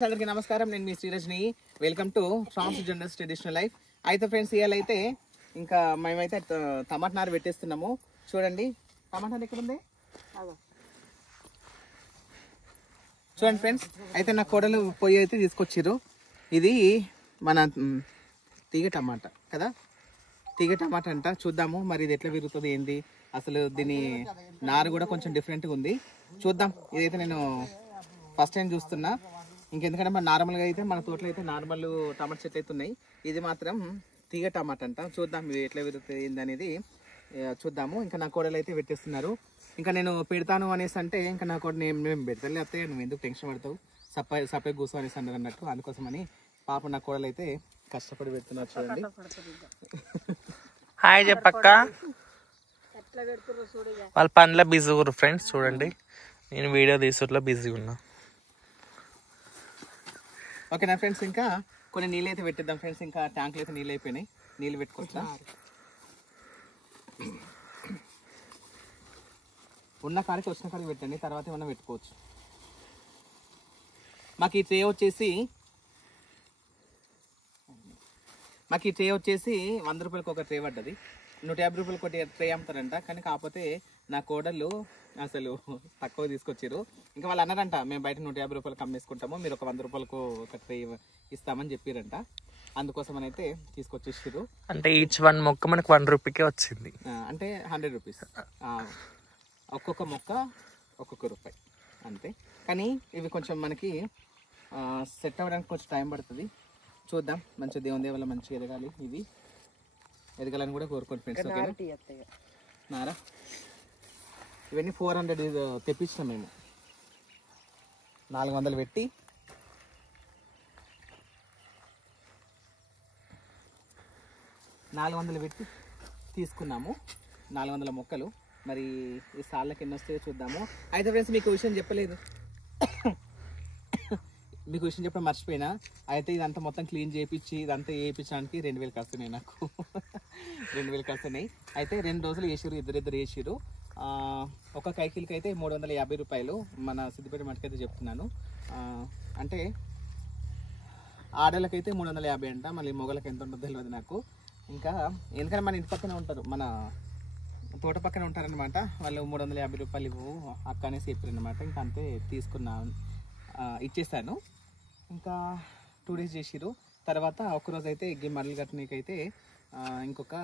అందరికీ నమస్కారం. నేను మీ Srirajani. Welcome to transgenders traditional life. అయితే ఫ్రెండ్స్ ఇవాళ అయితే ఇంకా మేమైతే టమాటా నారు పెట్టేస్తున్నాము. చూడండి టమాటా నారు ఎక్కడ ఉంది చూడండి ఫ్రెండ్స్. అయితే నా కోడలు పొయ్యి అయితే తీసుకొచ్చిర్రు. ఇది మన తీగ టమాటా కదా, తీగ టమాటా అంట. చూద్దాము మరి ఇది ఎట్లా విరుగుతుంది ఏంది, అసలు దీని నారు కూడా కొంచెం డిఫరెంట్గా ఉంది. చూద్దాం. ఇదైతే నేను ఫస్ట్ టైం చూస్తున్నా. ఇంకెందుకంటే మన నార్మల్గా అయితే మన తోటలో అయితే నార్మల్ టమాటా చెట్లు అయితే ఉన్నాయి. ఇది మాత్రం తీగ టమాటా అంట. చూద్దాం ఇది ఎట్లా విరుగుతుంది ఏంది అనేది చూద్దాము. ఇంకా నా కోడలు అయితే పెట్టేస్తున్నారు. ఇంకా నేను పెడతాను అనేసి అంటే ఇంకా నా కోడ మేము పెడతాను, లేకపోతే నువ్వు ఎందుకు టెన్షన్ పడతావు, సపై కూర్చో అనేసి అన్నారు అన్నట్టు. అందుకోసమని పాప నా కోడలు అయితే కష్టపడి పెడుతున్నారు. చూడండి. హాయ్ చెప్పక్క. వాళ్ళ పనిలో బిజీ ఉన్నారు ఫ్రెండ్స్. చూడండి నేను వీడియో తీసుట్లో బిజీ ఉన్నా. ఓకేనా ఫ్రెండ్స్. ఇంకా కొన్ని నీళ్ళు అయితే పెట్టిద్దాం ఫ్రెండ్స్. ఇంకా ట్యాంకులు అయితే నీళ్ళు అయిపోయినాయి. నీళ్ళు పెట్టుకోవచ్చా? ఉన్న కాడికి వచ్చిన కాడికి పెట్టండి, తర్వాత ఏమన్నా పెట్టుకోవచ్చు. మాకు ఈ ట్రే వచ్చేసి 100 రూపాయలకి ఒక ట్రే పడ్డది. 150 రూపాయలకి ఒకటి ట్రే అమ్ముతారంట. కానీ కాకపోతే నా కోడళ్ళు అసలు తక్కువ తీసుకొచ్చారు. ఇంకా వాళ్ళు అన్నారంట మేము బయట 150 రూపాయలకి అమ్మేసుకుంటాము, మీరు ఒక 100 రూపాయలకు ఒక ట్రే ఇస్తామని చెప్పారంట. అందుకోసం అని అయితే తీసుకొచ్చేసారు. అంటే ఈచ్ వన్ మొక్క మనకు 1 రూపీకే వచ్చింది. అంటే 100 రూపీస్ ఒక్కొక్క మొక్క ఒక్కొక్క రూపాయి అంతే. కానీ ఇవి కొంచెం మనకి సెట్ అవ్వడానికి కొంచెం టైం పడుతుంది. చూద్దాం. మంచి దేవుని దేవల్ల మంచిగా ఎదగాలి, ఇది ఎదగాలని కూడా కోరుకోండి ఫ్రెండ్స్. ఓకేనా. నారా ఇవన్నీ 400 తెప్పించినాం మేము. 400 పెట్టి తీసుకున్నాము. 400 మొక్కలు. మరి ఈ సార్లకి ఎన్ని వస్తాయో చూద్దాము. అయితే ఫ్రెండ్స్ మీకు విషయం చెప్పలేదు, మీకు విషయం చెప్పడం మర్చిపోయినా. అయితే ఇదంతా మొత్తం క్లీన్ చేయించి ఇదంతా వేయించడానికి 2000 ఖర్చున్నాయి నాకు. 2000 ఖర్చున్నాయి. అయితే 2 రోజులు వేసిరు, ఇద్దరు వేసిరు. ఒక కైకిల్కి అయితే 350 రూపాయలు. మన సిద్దిపేట మటుకైతే చెప్తున్నాను. అంటే ఆడలకైతే 350 అంట, మళ్ళీ మొగలకి ఎంత ఉంటుందో తెలియదు నాకు. ఇంకా ఎందుకంటే మన ఇంటి పక్కనే ఉంటారు, మన తోట పక్కనే ఉంటారనమాట. వాళ్ళు 350 రూపాయలు ఇవ్వు అక్క అనేసి చెప్పారు అనమాట. ఇంకా అంతే తీసుకున్నాను, ఇచ్చేసాను. ఇంకా 2 డేస్ చేసిరు. తర్వాత ఒకరోజు అయితే మరలు కట్టనీకైతే ఇంకొక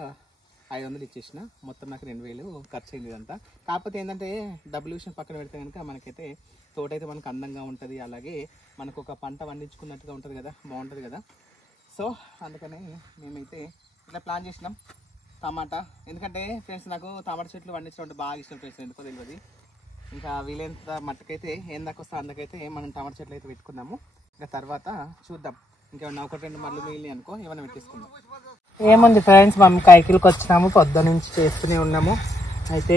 500 ఇచ్చేసిన. మొత్తం నాకు 2000 ఖర్చు అయింది ఇదంతా. కాకపోతే ఏంటంటే డబ్బులు విషయం పక్కన పెడితే కనుక మనకైతే తోట అయితే మనకు అందంగా ఉంటుంది, అలాగే మనకు ఒక పంట పండించుకున్నట్టుగా ఉంటుంది కదా, బాగుంటుంది కదా. సో అందుకని మేమైతే ఇట్లా ప్లాన్ చేసినాం టమాటా. ఎందుకంటే ఫ్రెండ్స్ నాకు టమాటా చెట్లు పండించడం అంటే బాగా ఇష్టం ఫ్రెండ్స్, ఎందుకో తెలియదు. ఇంకా వీలైనంత మట్టుకైతే ఏం దాకా వస్తే అందుకైతే మనం టమాటా చెట్లు అయితే పెట్టుకున్నాము. ఇంకా తర్వాత చూద్దాం. ఇంకేమన్నా 1-2 మళ్ళీ మిగిలినాయి అనుకో ఏమైనా పెట్టేసుకుందాం. ఏముంది ఫ్రెండ్స్, మేము కైకిల్కి వచ్చినాము, పొద్దు నుంచి చేస్తూనే ఉన్నాము. అయితే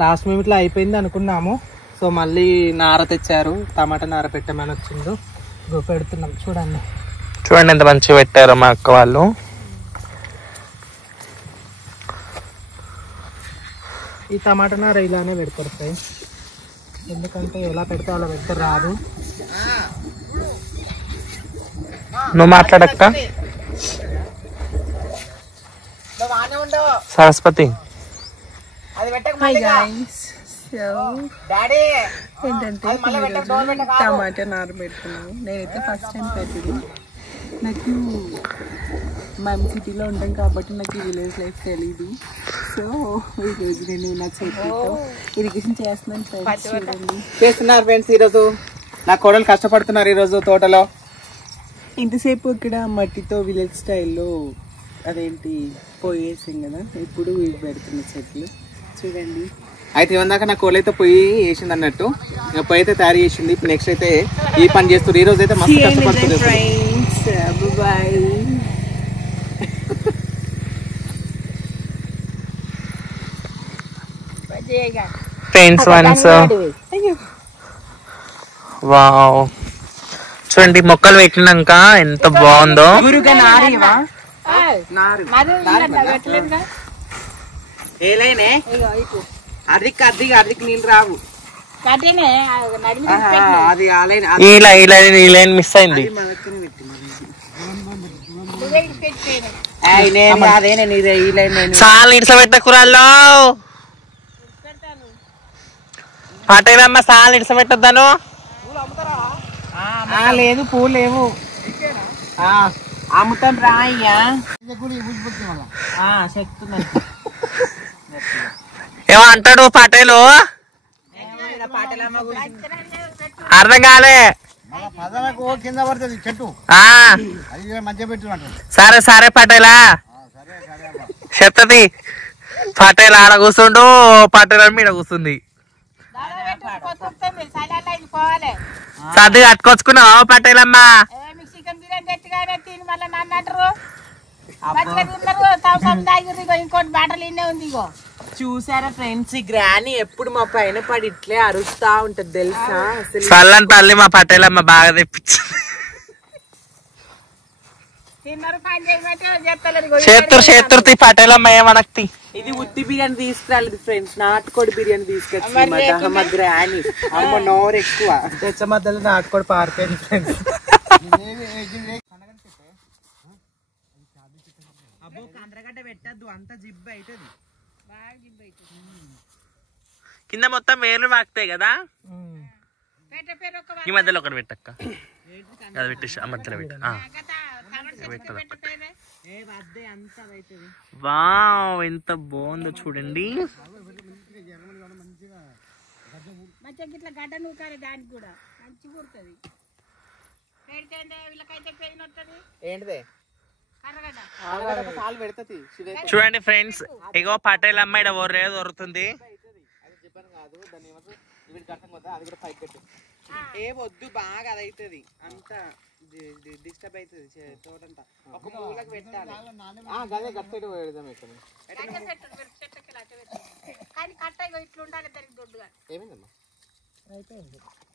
లాస్ట్ మినిట్లో అయిపోయింది అనుకున్నాము. సో మళ్ళీ నార తెచ్చారు, టమాటా నార పెట్టమని వచ్చిండు, పెడుతున్నాం. చూడండి ఎంత మంచిగా పెట్టారో మా అక్క వాళ్ళు. ఈ టమాటా నార ఇలానే పెడతారు ఫ్రెండ్స్, ఎందుకంటే ఎలా పెడితే అలా పెడితే రాదు. నువ్వు మాట్లాడక్క. సరస్వతి ఏంటంటే టమాటా నారు పెడుతున్నాము. నేనైతే ఫస్ట్ టైం పెట్టింది. నాకు మేము సిటీలో ఉంటాం కాబట్టి నాకు ఈ విలేజ్ లైఫ్ తెలీదు. సో ఈరోజు నేను నా చేతితో ఇరిగేషన్ చేస్తున్నాను ఫ్రెండ్స్. చూడండి చేస్తున్నారు ఫ్రెండ్స్. ఈరోజు నా కోడలు కష్టపడుతున్నారు ఈరోజు తోటలో. ఇంతసేపు ఇక్కడ మట్టితో విలేజ్ స్టైల్లో అదేంటి పోయేసాం కదా, ఇప్పుడు ఇవి పెడుతున్న చెట్లు చూడండి. అయితే ఇందాక నా కోళ్ళు అయితే పొయ్యి వేసింది అన్నట్టు, పొయ్యి అయితే తయారు చేసింది. ఇప్పుడు నెక్స్ట్ అయితే ఈ పని చేస్తారు. ఈ రోజు అయితే మస్తు కష్టపడుతుంది ఫ్రెండ్స్. వన్స్ వావ్, చూడండి మొక్కలు పెట్టినాక ఎంత బాగుందో. అర్ధిక్ నీళ్ళు రావు. అది ఈ లైన్ మిస్ అయింది. చాలా ఇట్లా పెట్టకురాల్లో పటేలమ్మ చాలా ఇట్లా పెట్టద్దాను. లేదు పూలు లేవు అమ్ముతాం రా అయ్యా చెప్తున్నాను. ఏమో అంటాడు పటేలు అర్థం కాలే. కింద పడుతుంది చెట్టు మంచిగా పెట్టు. సరే సరే పటేలా చెప్తుంది. పటేల్ ఆడ కూర్చుండు, పటేల్ మీద కూర్చుంది. సర్ది కట్టుకొచ్చుకున్నావు పటేలమ్మ? చూసారా ఫ్రెండ్స్, ఈ గ్రాని ఎప్పుడు మా పైన పడి ఇట్లే అరుస్తా ఉంటది తెలుసా. చల్లని తల్లి మా పటేలమ్మ బాగా తెప్పించింది. చేతుర్తి పటేలమ్మ ఏమనక్తి. ఇది ఉత్తి బిర్యానీ తీసుకురాలేదు ఫ్రెండ్స్, నాటుకోడి బిర్యానీ తీసుకొచ్చి మా గ్రాని. అమ్మ నోరు ఎక్కువ తెచ్చ మధ్యలో నాటుకోడి పారిపోయింది ఫ్రెండ్స్. అబ్బో కండ్రగడ్డ పెట్టద్దు, అంత జిబ్బు అవుతుంది. కింద మొత్తం వేర్లు వాకుతాయి కదా. ఈ మధ్యలో ఒకటి పెట్టక్క, అది పెట్టేసి ఆ మధ్యలో పెట్ట. వావ్ ఎంత బాగుందో చూడండి. చూడండి ఫ్రెండ్స్, ఇగో పటేల్ అమ్మ ఇక్కడ ఒర్రే దొరుకుతుంది. ఏ వద్దు బాగా అది అవుతుంది, అంత డిస్టర్బ్ అవుతుంది తోటంతా. ఒక మూలకు పెట్టాలి.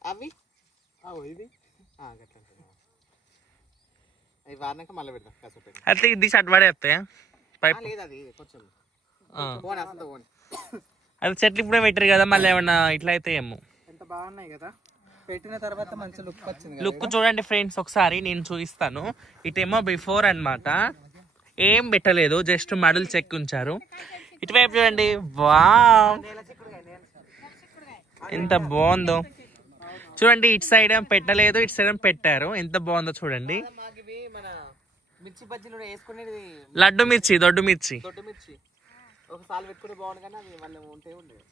అవి ఇది వాడినాక మళ్ళీ పెడతాం కాసేపు. అట్లా ఇది చట్వాడే వస్తాయా పైప్? లేదు అది కొంచెం అది చెట్లు ఇప్పుడే పెట్టారు కదా, మళ్ళీ ఏమన్నా ఇట్లా అయితే ఏమో. ఎంత బాగున్నాయి కదా, పెట్టిన తర్వాత మంచి లుక్ వచ్చింది. లుక్ చూడండి ఫ్రెండ్స్, ఒకసారి నేను చూపిస్తాను. ఇటేమో బిఫోర్ అన్నమాట, ఏం పెట్టలేదు, జస్ట్ మడులు చెక్కి ఉంచారు. ఇటువైపు చూడండి, వావ్ ఎంత బాగుందో చూడండి. ఇటు సైడ్ ఏం పెట్టలేదు, ఇటు సైడ్ ఏం పెట్టారు. ఎంత బాగుందో చూడండి. మిర్చి బజ్జీలు వేసుకునేది లడ్డు మిర్చి, దొడ్డు మిర్చి, ఒకసారి పెట్టుకుంటే బాగుంది కానీ అది మళ్ళీ ఉంటే ఉండేది.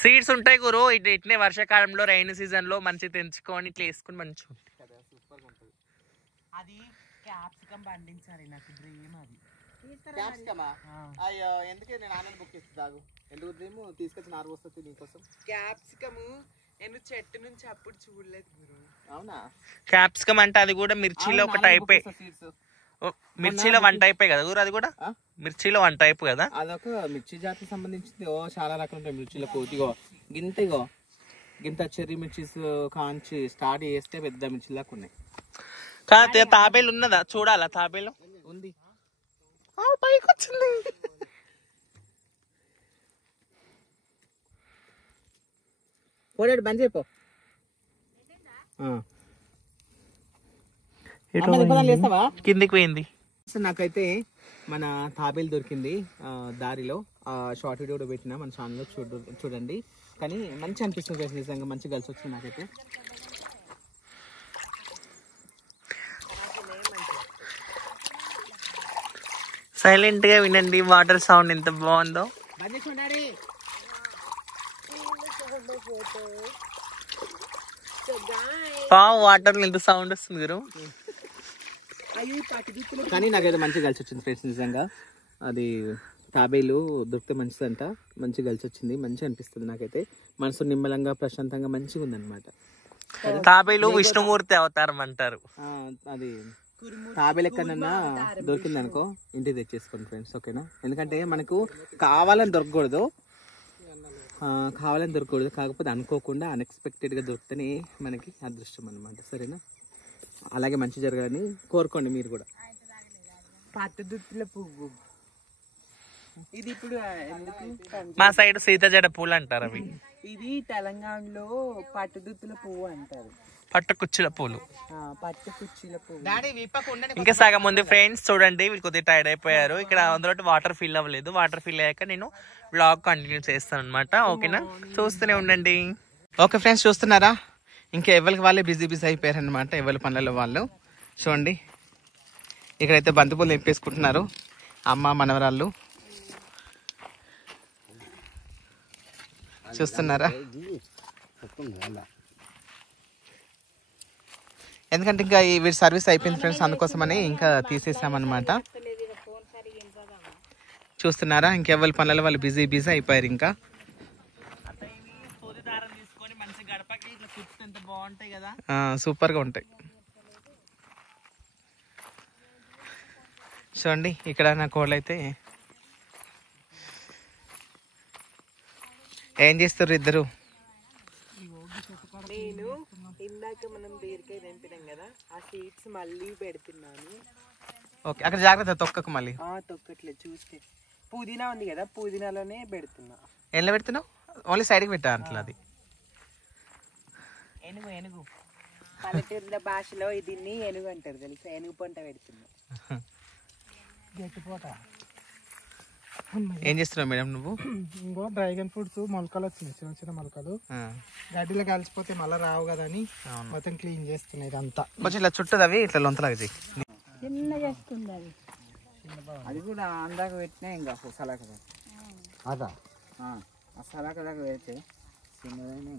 సీడ్స్ ఉంటాయి గురు. ఇట్నే వర్షాకాలంలో రైన్ సీజన్ లో మంచి తెంచుకొని ఇట్లా వేసుకుని మంచిగా ఉంటుంది. అది క్యాప్సికం పండించాలి, నాకు డ్రీమ్ అది. అయ్యో ఎందుకే నేను ఆన్లైన్ బుక్ చేస్తాను. ఎందుకు డ్రీమ్ తీసుకొచ్చి నారు వస్తుంది నీకోసం. క్యాప్సికమ్ నేను చెట్టు నుంచి అప్పుడు చూడలేదు గురు. అవునా? క్యాప్సికం అంటే అది కూడా మిర్చిలో ఒక టైపే. మిర్చిలో వన్ టైపే కదా గురు, అది కూడా మిర్చిలో వన్ టైప్ కదా. అదొక మిర్చి జాతికి సంబంధించింది. చాలా రకాలు ఉంటాయి మిర్చిలకు. ఇగో గింత చెర్రీ మిర్చిస్ కాంచి స్టార్ట్ చేస్తే పెద్ద మిర్చి దాకా ఉన్నాయి. కానీ తాబేలు ఉన్నదా చూడాలా? తాబేలు ఉంది, పైకి వచ్చింది. పోయాడు బంద్ చేయపో. కిందికి పోయింది. నాకైతే మన తాబేలు దొరికింది దారిలో. షార్ట్ వీడియో కూడా పెట్టినా మన ఛానల్లో చూడండి. కానీ మంచి అనిపిస్తుంది నిజంగా, మంచి కలిసి వచ్చింది నాకైతే. సైలెంట్ గా వినండి వాటర్ సౌండ్ ఎంత బాగుందో. వాటర్ ఎంత సౌండ్ వస్తుంది గురు. కానీ నాకైతే మంచిగా కలిసి వచ్చింది ఫ్రెండ్స్ నిజంగా. అది తాబేలు దొరికితే మంచిదంట, మంచిగా కలిసి వచ్చింది. మంచిగా అనిపిస్తుంది నాకైతే. మనసు నిమ్మలంగా ప్రశాంతంగా మంచిగా ఉందన్నమాట. తాబేలు విష్ణుమూర్తి అవతారం అంటారు. అది తాబేలు ఎక్కడన్నా దొరికింది అనుకో ఇంటికి తెచ్చేసుకోండి ఫ్రెండ్స్, ఓకేనా? ఎందుకంటే మనకు కావాలని దొరకకూడదు, కాకపోతే అనుకోకుండా అన్ఎక్స్పెక్టెడ్గా దొరికితేనే మనకి అదృష్టం అన్నమాట, సరేనా? అలాగే మంచి జరగాలని కోరుకోండి మీరు కూడా. పట్టుదుత్తుల పువ్వు ఇది ఇప్పుడు మా సైడ్ సీత జడ పూలు అంటారు అవి. ఇది తెలంగాణలో పట్టుదుత్తుల పువ్వు అంటారు. పట్టు కుచ్చుల పూలు. పట్టు కుచ్చిల పువ్వు. డాడీ విప్పకు ఉండండి. ఇంకా సగం ఉంది ఫ్రెండ్స్. చూడండి వీళ్ళు కొద్దిగా టైర్డ్ అయిపోయారు. ఇక్కడ అందులో వాటర్ ఫిల్ అవ్వలేదు. వాటర్ ఫిల్ అయ్యాక నేను వ్లాగ్ కంటిన్యూ చేస్తాను అనమాట. ఓకేనా, చూస్తూనే ఉండండి. ఓకే ఫ్రెండ్స్, చూస్తున్నారా? ఇంకా ఎవరికి వాళ్ళే బిజీ అయిపోయారు అనమాట. ఎవరి పనులలో వాళ్ళు. చూడండి ఇక్కడైతే బంతిపూలు తెంపేసుకుంటున్నారు అమ్మ మనవరాళ్ళు. చూస్తున్నారా? ఎందుకంటే ఇంకా వీడి సర్వీస్ అయిపోయింది ఫ్రెండ్స్, అందుకోసమని ఇంకా తీసేసామన్నమాట. చూస్తున్నారా? ఇంకెవరి పనులలో వాళ్ళు బిజీ అయిపోయారు. ఇంకా సూపర్ గా ఉంటాయి. చూడండి ఇక్కడ నా కోళ్ళు అయితే ఏం చేస్తారు ఇద్దరు? నేను ఇందాక మనం బీరకాయ తెంపినాం కదా, ఆ సీడ్స్ మళ్ళీ పెడుతున్నాను. ఓకే, అక్కడ జాగ్రత్త తొక్కకు మళ్ళీ. తొక్కట్లేదు, చూస్తే పుదీనా ఉంది కదా, పుదీనాలోనే పెడుతున్నా. ఎలా పెడుతున్నావు? ఓన్లీ సైడ్కి పెట్టా అంటలా అది. ఏనుగు పల్లెటూరుల భాషలో దీన్ని ఏనుగు అంటారు తెలుసా. ఏనుగు పంట పెడుతున్నా. గట్టిపోట. ఏం చేస్తున్నావు మేడం నువ్వు? ఇంకో డ్రాగన్ ఫ్రూట్స్ మొలకలు వచ్చినాయి, చిన్న చిన్న మొలకలు. గడ్డిలో కలిసిపోతే మళ్ళీ రావు కదా అని మొత్తం క్లీన్ చేస్తున్నాయి ఇదంతా. కొంచెం ఇట్లా చుట్టూ అవి ఇట్లా లొంతలాగా చెయ్యి. అది కూడా అందాక పెట్టినా ఇంకా సలాక అదా సలాక దాకా పెడితే చిన్నదైనా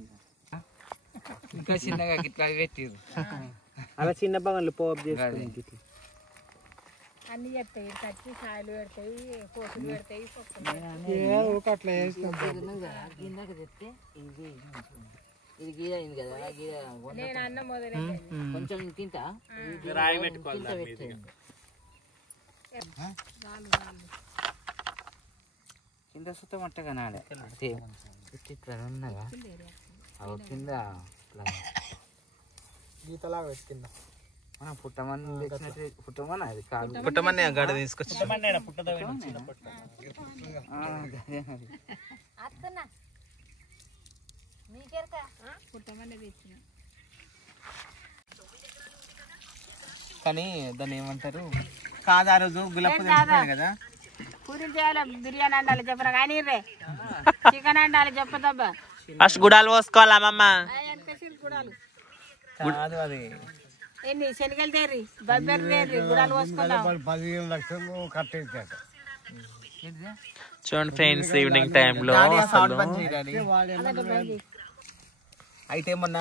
ఇంకా చిన్నగా ఇట్లా పెట్టిరు. అలా చిన్న భాగంలో పోపు చేసుకుని అన్ని చెప్తాయి, కచ్చి సాయలు పెడతాయి, కోసులు పెడతాయి. అట్లా నేను అన్న మొదలైంది కొంచెం తింటా కింద సుతం అట్టగా నాడే ఇట్లా ఉన్నగా కింద గీతలాగా పెట్టిందా పుట్టమని గడ్డ తీసుకొచ్చి కానీ దాన్ని ఏమంటారు? కాదు, ఆ రోజు గులాబ్ తెచ్చిపోయాను కదా. పూరీలు చేయాలి, బిర్యానీ అండాలి చెప్పరా కానీ రే, చికెన్ అండాలి చెప్పదబ్బా. ఫస్ట్ గుడాలు పోసుకోవాలా అమ్మమ్మ? గుడాలు కాదు అది ఎన్ని శనగలు తేరి బొబ్బెలు తేరి గుడాలు పోసుకుందాం. 15 లక్షలు కట్టేసాడు. చూడండి ఫ్రెండ్స్, ఈవినింగ్ టైంలో అయితే మొన్న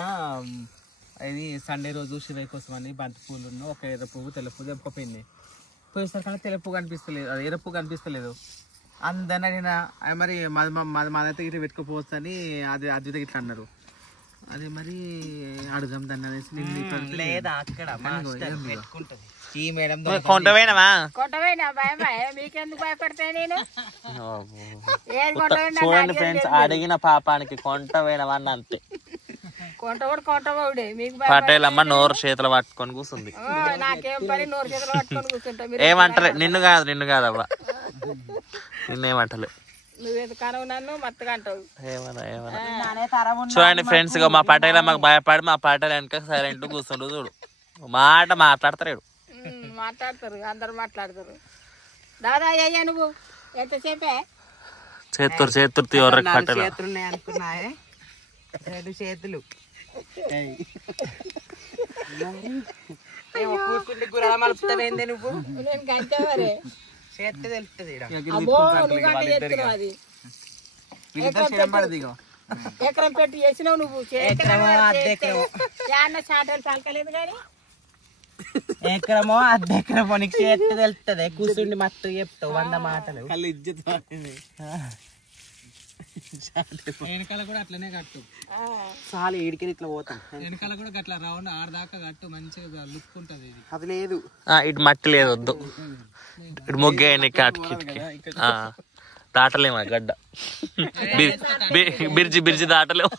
ఇది సండే రోజు శివయ్య కోసం అని బంతి పూలు ఒక ఎర్ర పువ్వు తెల్ల పువ్వు తెంపుకోపోయింది. పోయేసరికి కానీ తెల్ల పువ్వు కనిపిస్తలేదు, అది ఎర్ర పువ్వు కనిపిస్తలేదు. అందరిని అడిగినా మరి మాదైతే ఇట్లా పెట్టుకోపోవచ్చు అని అది అద్విత ఇట్లా అన్నారు. అది మరి అడుగుదాం దాన్ని అనేసి లేదా అక్కడ ఈ మేడం కొంటపోయినావా? కొంటపోయినా భయమా? మీకెందుకు భయపడతాయి? నేను చూడండి ఫ్రెండ్స్, అడిగిన పాపానికి కొంటపోయినవా అని అంతే. కొంటవాడే మీకు పటేలమ్మ నోరు చేతులు పట్టుకొని కూర్చుంది. నాకేం పని, నోరు చేతులు పట్టుకొని కూర్చుంటా. ఏమంటలే, నిన్ను కాదు అవ్వ, నిన్నేమంటలే. నువ్వేది కనవు నన్ను మత్తగా అంటావు. చూడండి ఫ్రెండ్స్, మా పటేలమ్మకు భయపడి మా పటేల వెనక సైలెంట్ కూర్చుండు. చూడు మాట మాట్లాడతారు, మాట్లాడతారు, అందరు మాట్లాడతారు. దాదా అయ్యా నువ్వు ఎంతసేపే చేతురు తీవ్ర పటేల అనుకున్నాయే 2 చేతులు కూర్చుంటే గుర్రాల మలుపుతావేందే నువ్వు? నేను గంటవరే చేతి తెలుస్తుంది. అది ఎకరం పెట్టి చేసినావు నువ్వు. చాటలు పలకలేదు కానీ ఎకరమో అర్ధెకరమో నీకు చేతి తెలుస్తుంది. కూర్చుండి మత్తు చెప్తావు 100 మాటలు. వెనకాల కూడా అట్లనే కట్టు. చాలు ఈడికి ఇట్లా పోతాం. వెనకాల కూడా అట్లా రౌండ్ 6 దాకా కట్టు, మంచిగా లుక్ ఉంటది. అది లేదు, ఇటు మట్టి లేదు, వద్దు. ఇటు మొగ్గే కాటికి దాటలేమా గడ్డ, బిర్జి దాటలేము.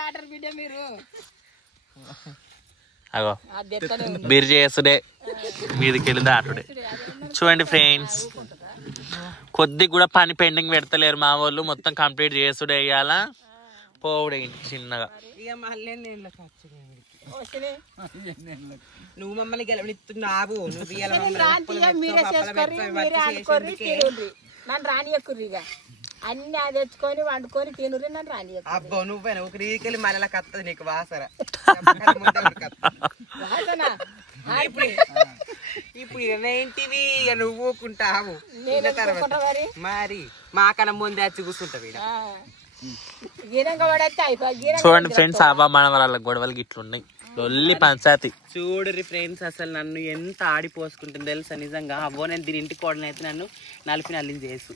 దాటరు బిడ్డ మీరు. అగో బిర్జి వేసుడే, మీదికి వెళ్ళి దాటుడే. చూడండి ఫ్రెండ్స్, కొద్ది కూడా పని పెండింగ్ పెడతలేరు మా వాళ్ళు, మొత్తం కంప్లీట్ చేసుడు వేయాలా పోవుడే ఇంటికి చిన్నగా. ఇక మళ్ళీ నువ్వు మమ్మల్ని గెలవనిస్తున్నావు, నన్ను రానియకుర్రి ఇక అన్ని అది తెచ్చుకొని వండుకొని తినుర్రి, నన్ను రానియకు. అబ్బో నువ్వేనా ఒక రీకెళ్ళి మళ్ళీ కత్తది నీకు వాసన. వాసన ఇప్పుడు ఏంటివి నువ్వు ఊకుంటావు నేను మరి మరి మాకన్నా ముందే వచ్చి కూర్చుంటావు. గీరంగా పడేస్తే అయిపోయి. చూడండి ఫ్రెండ్స్, అవ్వ మనవరాళ్ళ గొడవలు గిట్లున్నాయి, లొల్లి పంచాయతీ. చూడరి ఫ్రెండ్స్, అసలు నన్ను ఎంత ఆడిపోసుకుంటుంది తెలుసా నిజంగా. అవ్వో నేను దీని ఇంటికి కోడలు అయితే నన్ను నల్లిని చేసు.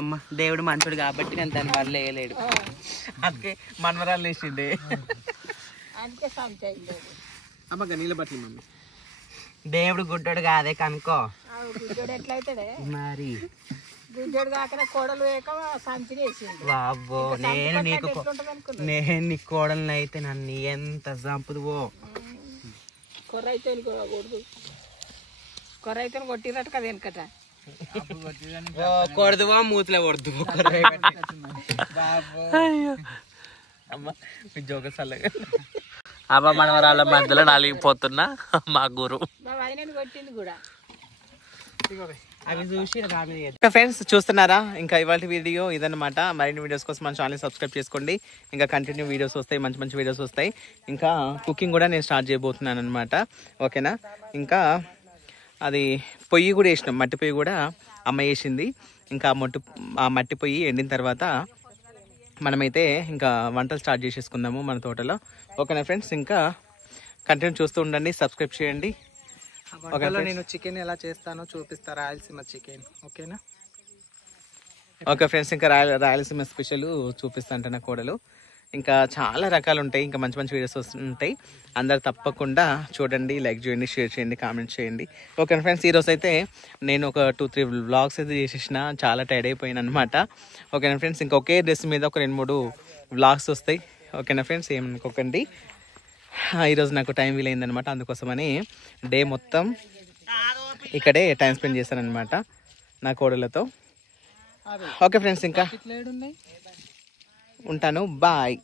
అమ్మ దేవుడు మంచుడు కాబట్టి నేను దాని వల్ల వేయలేడు. అందుకే మనవరాలు వేసిండే. అందుకే సంచయం అమ్మ నీళ్ళ బట్టలు మమ్మీ. దేవుడు గుడ్డోడు కాదే కనుకో. గుడ్డోడు ఎట్లయితే మరి గుడ్డోడు కాకుండా కోడలు వేయక సంచిని వేసిండు. బాబో నేను నీకు కోడల్ని అయితే నన్ను ఎంత చంపుదువో. కొర్రైతే కొడదు, కొర్రైతే కొట్టిరట్టు కదా వెనకట. కొడదువో మూతిలో కొడుదువో. అమ్మ మీ జోక చల్లగా. అవ్వ మనవరాళ్ళ మధ్యలో నలిగిపోతున్నా మా గురు. మా వదినని కొట్టింది కూడా. అవి చూసి ఫ్రెండ్స్ చూస్తున్నారా, ఇంకా ఇవాళ వీడియో ఇదన్నమాట. మరిన్ని వీడియోస్ కోసం మన ఛానల్ సబ్స్క్రైబ్ చేసుకోండి. ఇంకా కంటిన్యూ వీడియోస్ వస్తాయి, మంచి మంచి వీడియోస్ వస్తాయి. ఇంకా కుకింగ్ కూడా నేను స్టార్ట్ చేయబోతున్నాను అనమాట. ఓకేనా. ఇంకా అది పొయ్యి కూడా వేసినాం, మట్టి పొయ్యి కూడా అమ్మ వేసింది. ఇంకా ఆ మట్టి పొయ్యి ఎండిన తర్వాత మనమైతే ఇంకా వంటలు స్టార్ట్ చేసేసుకుందాము మన తోటలో. ఓకేనా ఫ్రెండ్స్, ఇంకా కంటిన్యూ చూస్తూ ఉండండి, సబ్స్క్రైబ్ చేయండి. నేను చికెన్ ఎలా చేస్తానో చూపిస్తా, రాయలసీమ చికెన్. ఓకేనా. ఓకే ఫ్రెండ్స్, ఇంకా రాయలసీమ స్పెషల్ చూపిస్తాంట నా కోడలు. ఇంకా చాలా రకాలు ఉంటాయి, ఇంకా మంచి మంచి వీడియోస్ వస్తుంటాయి. అందరు తప్పకుండా చూడండి, లైక్ చేయండి, షేర్ చేయండి, కామెంట్ చేయండి. ఓకే ఫ్రెండ్స్, ఈరోజు అయితే నేను ఒక 2-3 వ్లాగ్స్ అయితే చేసేసిన, చాలా టైర్డ్ అయిపోయాను అనమాట. ఓకేనా ఫ్రెండ్స్, ఇంకా ఒకే డ్రెస్ మీద ఒక 2-3 వ్లాగ్స్ వస్తాయి. ఓకేనా ఫ్రెండ్స్, ఏమనుకోకండి. ఈరోజు నాకు టైం వీలైందనమాట, అందుకోసమని డే మొత్తం ఇక్కడే టైం స్పెండ్ చేశానమాట నా కోడలతో. ఓకే ఫ్రెండ్స్, ఇంకా ఉంటాను, బాయ్.